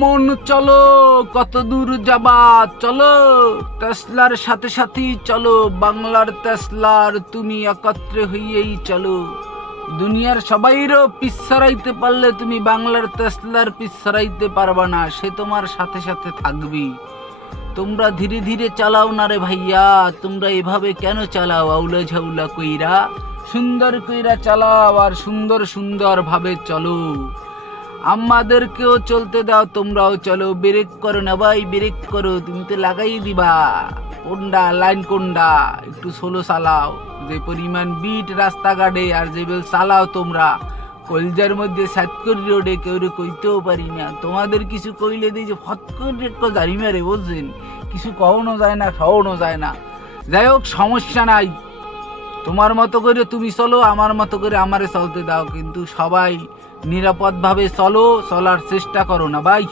মন চলো, কত দূর যাবা চলো, টেসলার সাথে সাথেই চলো, বাংলার টেসলার তুমি একত্রে হইয়েই চলো। দুনিয়ার সবাইরও পিছ ছাড়াইতে পারলে তুমি বাংলার টেসলার পিছ ছাড়াইতে পারবা না, সে তোমার সাথে সাথে থাকবি। তোমরা ধীরে ধীরে চালাও না রে ভাইয়া, তোমরা এভাবে কেন চালাও আউলা ঝাউলা কইরা? সুন্দর কইরা চালাও আর সুন্দর সুন্দর ভাবে চলো। আমাদেরকেও চলতে দাও, তোমরাও চলো। ব্রেক করো না ভাই, ব্রেক করো, তুমি তো লাগাই দিবা। কোনডা লাইন কোনডা, একটু সোলো চালাও। যে পরিমাণ বিট রাস্তাঘাটে আর যে বেল চালাও তোমরা, কলজার মধ্যে সাতকরি রোডে কেউ কইতেও পারি না। তোমাদের কিছু কইলে দিই যে ফট করে জারি মারে, বুঝছেন? কিছু কখনো যায় না, খাওয়ানো যায় না। যাই হোক, সমস্যা নাই। তোমার মতো করে তুমি চলো, আমার মতো করে আমারে চলতে দাও, কিন্তু সবাই নিরাপদভাবে চলো, চলার চেষ্টা করো না ভাই।